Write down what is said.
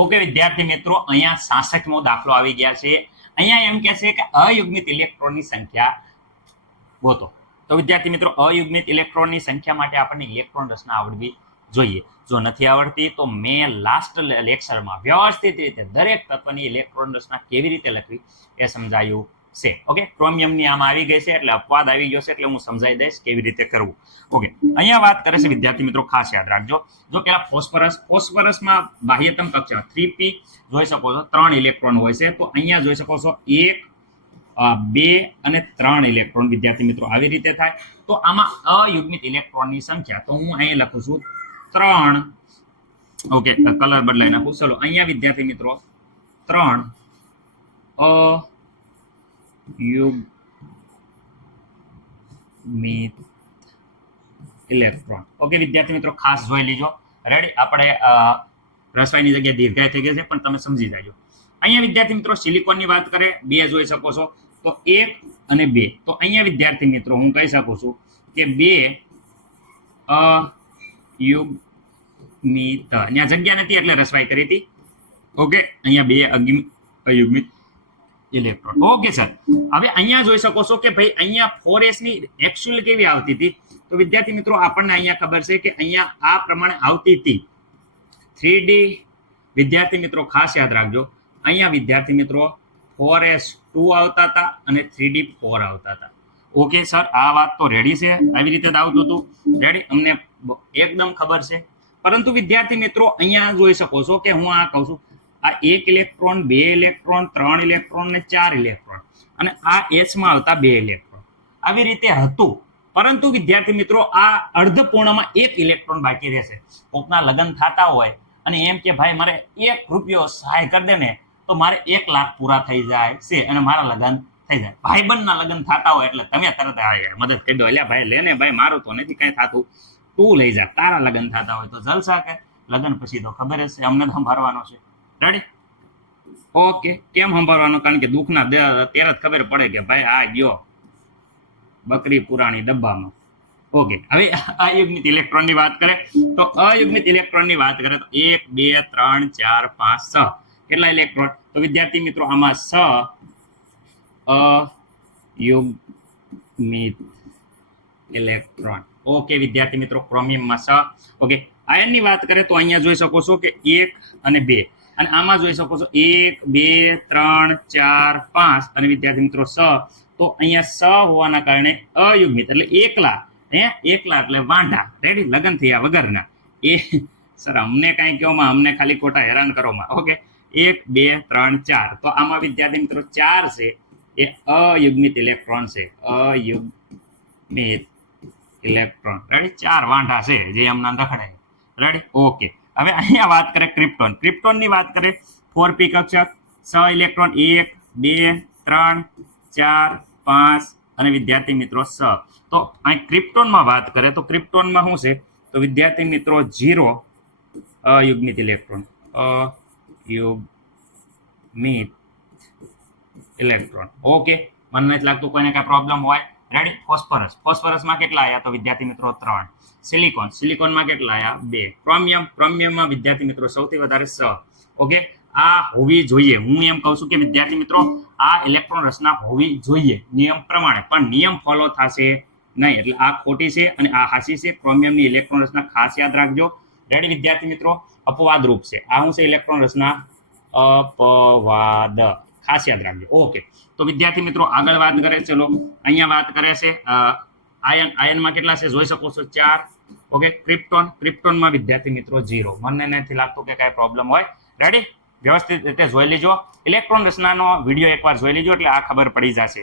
Okay વિદ્યાર્થી મિત્રો, અહીંયા 66મો દાખલો આવી ગયા છે. અહીંયા એમ કહે છે કે અયુગ્મિત ઇલેક્ટ્રોનની સંખ્યા ગોતો. તો વિદ્યાર્થી મિત્રો, અયુગ્મિત ઇલેક્ટ્રોનની સંખ્યા માટે આપણને ઇલેક્ટ્રોન રચના આવડવી જોઈએ. જો નથી આવડતી તો મેં લાસ્ટ લેક્ચરમાં વ્યવસ્થિત રીતે દરેક તત્વની ઇલેક્ટ્રોન રચના કેવી રીતે લખવી એ સમજાયું છે. ઓકે, ક્રોમિયમની આમાં આવી ગઈ છે એટલે અપવાદ આવી ગયો છે એટલે હું સમજાવી દઈશ કેવી રીતે કરવું. ઓકે, અહીંયા વાત કરે છે વિદ્યાર્થી મિત્રો, ખાસ યાદ રાખજો. જો પેલા ફોસ્ફરસમાં બાહ્યતમ કક્ષા 3p જોઈ શકો છો, 3 ઇલેક્ટ્રોન હોય છે. તો અહીંયા જોઈ શકો છો 1, 2 અને 3 ઇલેક્ટ્રોન વિદ્યાર્થી મિત્રો આવી રીતે થાય. તો આમાં અયુગ્મિત ઇલેક્ટ્રોનની સંખ્યા તો હું અહીં લખું છું 3. ઓકે, કલર બદલાઈ નાખું. ચલો અહીંયા વિદ્યાર્થી મિત્રો 3 અયુગ્મિત ઇલેક્ટ્રોન. ઓકે વિદ્યાર્થી મિત્રો, ખાસ જોઈ લીજો. રેડી, આપણે રસવાઈની જગ્યાએ દીર્ઘાય થઈ ગઈ છે પણ તમે સમજી જાજો. અહીંયા વિદ્યાર્થી મિત્રો સિલિકોનની વાત કરે 2 જોઈ શકો છો, તો 1 અને 2. તો અહીંયા વિદ્યાર્થી મિત્રો હું કહી શકું છું કે 2 અયુગ્મિત, અહીંયા જગ્યા નથી એટલે રસવાઈ કરી હતી. ઓકે, અહીંયા 2 અયુગ્મિત ઇલેક્ટ્રોન. ઓકે સર, હવે અહીંયા જોઈ શકો છો કે ભાઈ અહીંયા 4s ની એક્ચ્યુઅલ કેવી આવતી હતી. તો વિદ્યાર્થી મિત્રો આપણને અહીંયા ખબર છે કે અહીંયા આ પ્રમાણે આવતી હતી 3D. વિદ્યાર્થી મિત્રો ખાસ યાદ રાખજો, અહીંયા વિદ્યાર્થી મિત્રો 4s2 આવતા હતા અને 3D4 આવતા હતા. ઓકે સર, આ વાત તો રેડી છે, આવી રીતે જ આવતું હતું. રેડી, અમને એકદમ ખબર છે. પરંતુ વિદ્યાર્થી મિત્રો અહીંયા જોઈ શકો છો કે હું આ કહું છું આ 1 ઇલેક્ટ્રોન, 2 ઇલેક્ટ્રોન, 3 ઇલેક્ટ્રોન ને 4 ઇલેક્ટ્રોન, અને આ એચમાં આવતા 2 ઇલેક્ટ્રોન આવી રીતે હતું. પરંતુ વિદ્યાર્થી મિત્રો આ અર્ધપૂર્ણમાં 1 ઇલેક્ટ્રોન બાકી રહેશે. કોકના લગ્ન થતા હોય અને એમ કે ભાઈ મારે 1 રૂપિયો સહાય કરી દે ને તો મારે 1 લાખ પૂરા થઈ જાય છે અને મારા લગ્ન થઈ જાય. ભાઈબંધના લગ્ન થતા હોય એટલે તમે તરત મદદ કરી દો, એટલે ભાઈ લેને ભાઈ, મારું તો નથી કઈ થતું, તું લઈ જા. તારા લગ્ન થતા હોય તો જલસા કે લગ્ન પછી તો ખબર જ છે અમને સંભાળવાનો છે. Ready, okay. કેમ સંભાળવાનો? કારણ કે દુઃખના ત્યારે જ ખબર પડે કે ભાઈ આ ગયો બકરી પુરાણી ડબ્બામાં. ઓકે, હવે અયુગ્મિત ઇલેક્ટ્રોનની વાત કરે તો અયુગ્મિત ઇલેક્ટ્રોનની વાત કરે તો 1, 2, 3, 4, 5, 6 કેટલા ઇલેક્ટ્રોન? તો વિદ્યાર્થી મિત્રો આમાં 6 અયુગ્મિત ઇલેક્ટ્રોન. ઓકે વિદ્યાર્થી મિત્રો, ક્રોમિયમમાં 6. ઓકે, આયનની વાત કરે તો અહીંયા જોઈ શકો છો કે 1 અને 2, અને આમાં જોઈ શકો છો 1, 2, 3, 4, 5 અને વિદ્યાર્થી મિત્રો 6. તો અહીંયા 6 હોવાના કારણે અયુગ્મિત એટલે એકલા એટલે વાંઢા. રેડી, લગ્ન થયા વગરના. એ સર અમને કાંઈ કહોમાં, અમને ખાલી ખોટા હેરાન કરોમાં. ઓકે, 1, 2, 3, 4. તો આમાં વિદ્યાર્થી મિત્રો 4 છે એ અયુગ્મિત ઇલેક્ટ્રોન છે. અયુગ્મિત ઇલેક્ટ્રોન. રેડી, 4 વાંઢા છે જે એમના રખડાય. Ready, okay. હવે અહીંયા વાત કરે ક્રિપ્ટોનની વાત કરે 4p કક્ષક, 6 ઇલેક્ટ્રોન, 1, 2, 3, 4, 5 અને વિદ્યાર્થી મિત્રો 6. તો અહીં ક્રિપ્ટોનમાં વાત કરે તો ક્રિપ્ટોનમાં શું છે? તો વિદ્યાર્થી મિત્રો 0 અયુગ્મિત ઇલેક્ટ્રોન. અયુગ્મિત ઇલેક્ટ્રોન. ઓકે, મને નથી લાગતું કોઈને કાંઈ પ્રોબ્લેમ હોય. રેડી, ફોસ્ફરસમાં કેટલા આવ્યા? તો વિદ્યાર્થી મિત્રો 3. સિલિકોનમાં કેટલા આવ્યા? 2. ક્રોમિયમમાં વિદ્યાર્થી મિત્રો સૌથી વધારે 6. ઓકે, આ હોવી જોઈએ. હું એમ કહું છું કે વિદ્યાર્થી મિત્રો આ ઇલેક્ટ્રોન રચના હોવી જોઈએ નિયમ પ્રમાણે, પણ નિયમ ફોલો થશે નહીં એટલે આ ખોટી છે અને આ હાચી છે. ક્રોમિયમની ઇલેક્ટ્રોન રચના ખાસ યાદ રાખજો. રેડી વિદ્યાર્થી મિત્રો, અપવાદ રૂપ છે. આ શું છે? ઇલેક્ટ્રોન રચના અપવાદ, ખાસ યાદ રાખજો. ઓકે, તો વિદ્યાર્થી મિત્રો આગળ વાત કરે, ચલો અહીંયા વાત કરે છે આયનમાં કેટલા છે જોઈ શકો છો 4. ઓકે, ક્રિપ્ટોનમાં વિદ્યાર્થી મિત્રો 0. મને નથી લાગતું કે કાંઈ પ્રોબ્લેમ હોય. રેડી, વ્યવસ્થિત રીતે જોઈ લેજો. ઇલેક્ટ્રોન રચનાનો વિડીયો એકવાર જોઈ લેજો એટલે આ ખબર પડી જશે.